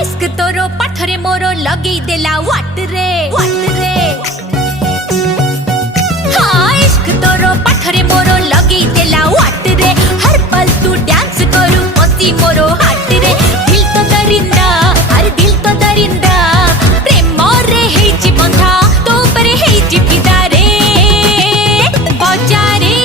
इश्क तोरो पाठरे मोरो लगी देला वाट रे हाँ इश्क तोरो पाठरे मोरो लगी देला वाट रे हर पल तू डांस करू पति मोरो हाट रे दिल तो दरिंदा अरे दिल तो दरिंदा प्रेम रे हेची बंधा तो परे हेची फिदा रे बजा रे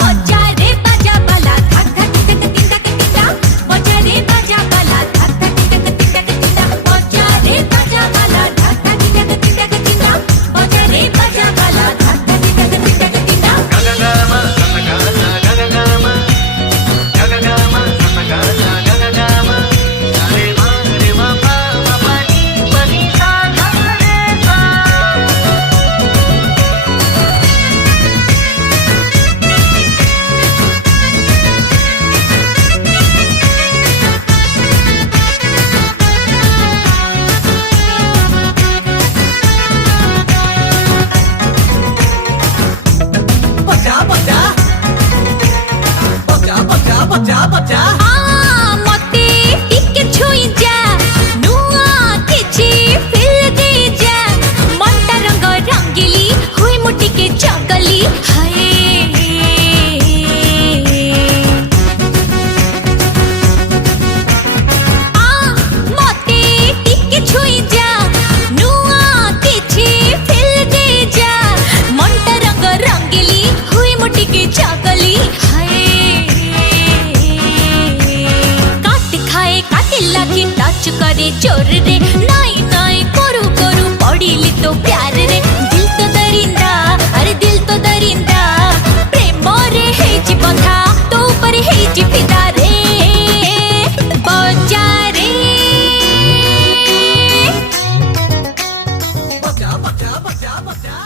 बजा रे बजा बाला धक धक टिक टिक टिक टिक बजा रे बजा बाला धक धक टिक टिक टिक टिक बजा रे बजा बाला धक धक टिक टिक टिक टिक बजा रे बजा बाला धक धक टिक टिक टिक टिक गगगमा ससगसा गगगमा गगगमा ससगसा गगगमा रे मा पा मा पा नी सा धा रे सा आ मते टिके छुई जा नुआ किछि फिल दे जा मनटा रंग रंगीली हुई मुटी के चकली हाय आ मते टिके छुई जा नुआ किछि फिल दे जा मनटा रंग रंगीली हुई मुटी के चकली लागी टच करे चोर रे नाई नाई करू करू पड़िली तो प्यार रे दिल तो दरिंदा अरे दिल तो दरिंदा प्रेम रे हेची बंधा तो ऊपर हेची फिदा रे बजा रे बजा